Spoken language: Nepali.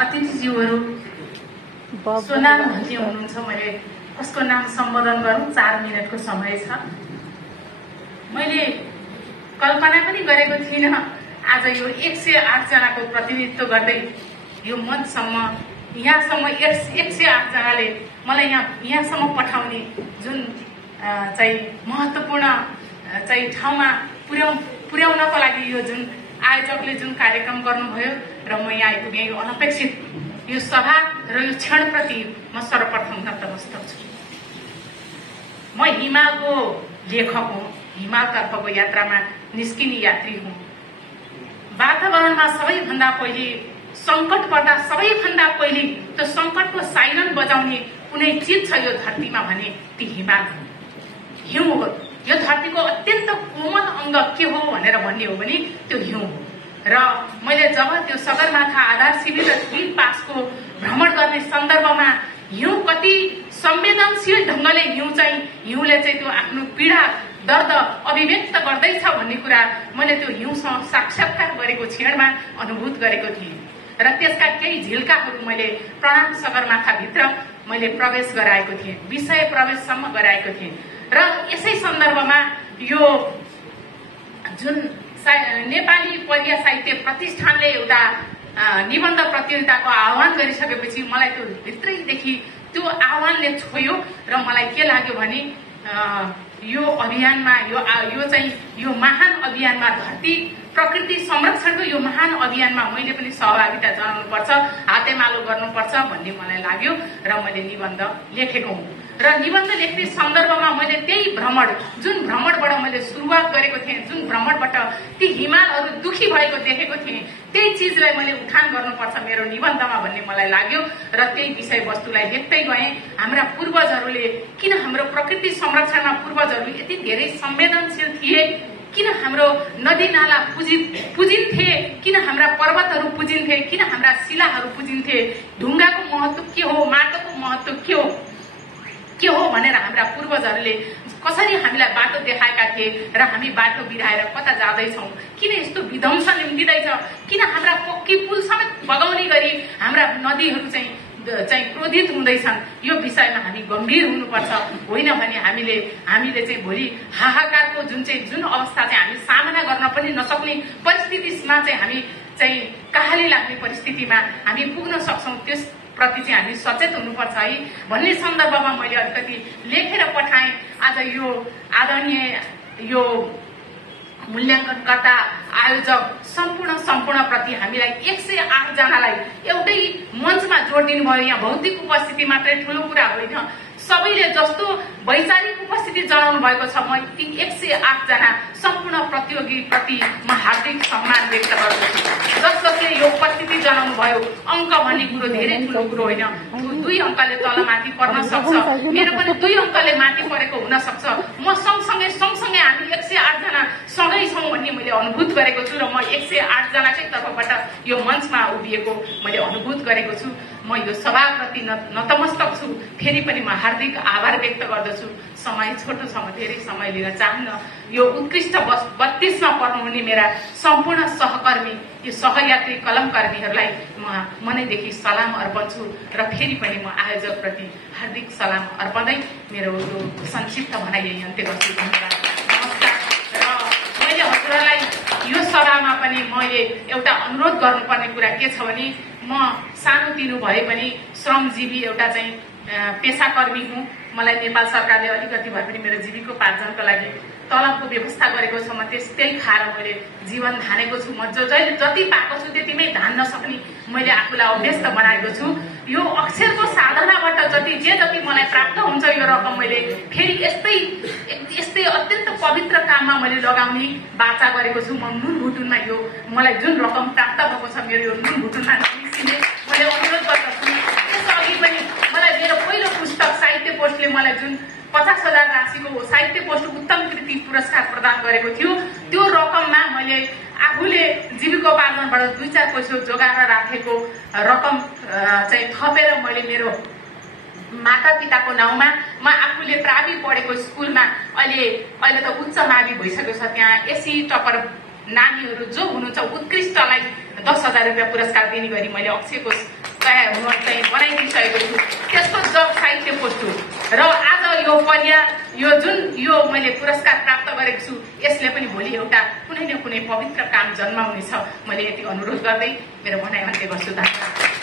अतिथिज्यूहरू सोनाम भन्ने हुनुहुन्छ। मैले कसको नाम सम्बोधन गरौँ? 4 मिनटको समय छ। मैले कल्पना पनि गरेको थिइनँ आज यो 108 जनाको प्रतिनिधित्व गर्दै यो मञ्चसम्म यहाँसम्म 108 जनाले मलाई यहाँसम्म पठाउने जुन चाहिँ महत्त्वपूर्ण चाहिँ ठाउँमा पुर्याउनको लागि यो जुन आयोजकले जुन कार्यक्रम गर्नुभयो र म यहाँ आइपुगेँ। यो अनपेक्षित यो सभा र यो क्षणप्रति म सर्वप्रथम नतमस्तक छु। म हिमालको लेखक हुँ, हिमालतर्फको यात्रामा निस्किने यात्री हुँ। वातावरणमा सबैभन्दा पहिले सङ्कट पर्दा सबैभन्दा पहिले त्यो सङ्कटको साइरन बजाउने कुनै चिज छ यो धरतीमा भने ती हिमाल हो, हिउँ हो। यो धरतीको अत्यन्त कोमल अङ्ग के हो भनेर भन्ने हो भने त्यो हिउँ हो। र मैले जब त्यो सगरमाथा आधार शिविर र ग्रिन पासको भ्रमण गर्ने सन्दर्भमा हिउँ कति संवेदनशील ढङ्गले हिउँले चाहिँ त्यो आफ्नो पीडा दर्द अभिव्यक्त गर्दैछ भन्ने कुरा मैले त्यो हिउँसँग साक्षात्कार गरेको क्षणमा अनुभूत गरेको थिएँ। र त्यसका केही झिल्काहरू मैले प्रणाम सगरमाथाभित्र मैले प्रवेश गराएको थिएँ, विषय प्रवेशसम्म गराएको थिएँ। र यसै सन्दर्भमा यो जुन नेपाली परिया साहित्य प्रतिष्ठानले एउटा निबन्ध प्रतियोगिताको आह्वान गरिसकेपछि मलाई त्यो भित्रैदेखि त्यो आह्वानले छोयो र मलाई के लाग्यो भने यो अभियानमा यो महान अभियानमा धरती प्रकृति संरक्षणको यो महान अभियानमा मैले पनि सहभागिता जनाउनुपर्छ, हातेमालो गर्नुपर्छ भन्ने मलाई लाग्यो र मैले निबन्ध लेखेको हुँ। र निबन्ध लेख्ने सन्दर्भमा मैले त्यही जुन भ्रमणबाट मैले सुरुवात गरेको थिएँ, जुन भ्रमणबाट ती हिमालहरू दुखी भएको देखेको थिएँ, त्यही चिजलाई मैले उठान गर्नुपर्छ मेरो निबन्धमा भन्ने मलाई लाग्यो र त्यही विषयवस्तुलाई लेख्दै गएँ। हाम्रा पूर्वजहरूले किन हाम्रो प्रकृति संरक्षणमा पूर्वजहरू यति धेरै संवेदनशील थिए, किन हाम्रो नदी नाला पुजिन्थे, किन हाम्रा पर्वतहरू पुजिन्थे, किन हाम्रा शिलाहरू पुजिन्थे, ढुङ्गाको महत्त्व के हो, माटोको महत्त्व के हो भनेर हाम्रा पूर्वजहरूले कसरी हामीलाई बाटो देखाएका थिए र हामी बाटो बिराएर कता जाँदैछौँ, किन यस्तो विध्वंस निम्तिँदैछ, किन हाम्रा पक्की पुल समेत बगाउने गरी हाम्रा नदीहरू चाहिँ क्रोधित हुँदैछन्। यो विषयमा हामी गम्भीर हुनुपर्छ, होइन भने हामीले चाहिँ भोलि हाहाकारको जुन अवस्था चाहिँ हामी सामना गर्न पनि नसक्ने परिस्थितिमा चाहिँ हामी चाहिँ कहाली लाग्ने परिस्थितिमा हामी पुग्न सक्छौँ। त्यस प्रति चाहिँ हामी सचेत हुनुपर्छ है भन्ने सन्दर्भमा मैले अलिकति लेखेर पठाएँ। आज यो आदरणीय यो मूल्याङ्कनकर्ता आयोजक सम्पूर्ण प्रति हामीलाई 108 जनालाई एउटै मञ्चमा जोड दिनुभयो। यहाँ भौतिक उपस्थिति मात्रै ठुलो कुरा होइन, सबैले जस्तो वैचारिक उपस्थिति जनाउनु भएको छ। म ती 108 जना सम्पूर्ण प्रतियोगी प्रति म हार्दिक सम्मान व्यक्त गर्दछु। जसले यो उपस्थिति जनाउनु भयो, अङ्क भन्ने कुरो धेरै ठुलो कुरो होइन, 2 अङ्कले तल माथि पर्न सक्छ, मेरो पनि 2 अङ्कले माथि परेको हुन सक्छ। म सँगसँगै हामी 108 जना सँगै छौँ भन्ने मैले अनुभूत गरेको छु र म 108 जनाकै तर्फबाट यो मञ्चमा उभिएको मैले अनुभूत गरेको छु। म यो सभाप्रति नतमस्तक छु। फेरि पनि म हार्दिक आभार व्यक्त गर्दछु। समय छोटो छ, म धेरै समय लिन चाहन्न। यो उत्कृष्ट 32मा पर्नुहुने मेरा सम्पूर्ण सहकर्मी, यो सहयात्री कलमकर्मीहरूलाई म मनैदेखि सलाम अर्पण छु र फेरि पनि म आयोजकप्रति हार्दिक सलाम अर्पँदै मेरो यो संक्षिप्त भनाइ यही अन्त्य गर्छु। धन्यवाद, नमस्कार। र मैले हजुरहरूलाई यो सभामा पनि मैले एउटा अनुरोध गर्नुपर्ने कुरा के छ भने म सानोतिनो भए पनि श्रमजीवी एउटा चाहिँ पेसाकर्मी हुँ। मलाई नेपाल सरकारले अलिकति भए पनि मेरो जीविकोपार्जनको लागि तलबको व्यवस्था गरेको छ। म त्यही खाएर मैले जीवन धानेको छु। म जहिले जति पाएको छु त्यतिमै धान्न सक्ने मैले आफूलाई अभ्यस्त बनाएको छु। यो अक्षरको साधनाबाट जति मलाई प्राप्त हुन्छ यो रकम मैले फेरि यस्तै अत्यन्त पवित्र काममा मैले लगाउने बाचा गरेको छु। म नुन भुटुनमा यो मलाई जुन रकम प्राप्त भएको छ मेरो यो नुन भुटुनमा निस्किने मैले अनुरोध गर्दछु। त्यसअघि पनि मलाई मेरो पहिलो पुस्तक साहित्य पोस्टले मलाई जुन 50,000 राशिको साहित्य पोस्ट उत्तम कृति पुरस्कार प्रदान गरेको थियो, त्यो रकममा मैले आफूले जीविकोपार्जनबाट 2-4 पैसा जोगाएर राखेको रकम चाहिँ थपेर मैले मेरो माता पिताको नाउँमा म आफूले प्रावि पढेको स्कुलमा अहिले त उच्च मावि भइसकेको छ, त्यहाँ एसी टपर नानीहरू जो हुनुहुन्छ उत्कृष्टलाई 10,000 रुपियाँ पुरस्कार दिने गरी मैले अक्षयको तयार हुन चाहिँ बनाइदिइसकेको छु। त्यसको जब साहित्य पोस्ट हो र आज यो परिवार यो जुन यो मैले पुरस्कार प्राप्त गरेको छु यसले पनि भोलि एउटा कुनै न कुनै पवित्र काम जन्माउनेछ। मैले यति अनुरोध गर्दै मेरो भनाइ अन्त्य गर्छु। धन्यवाद।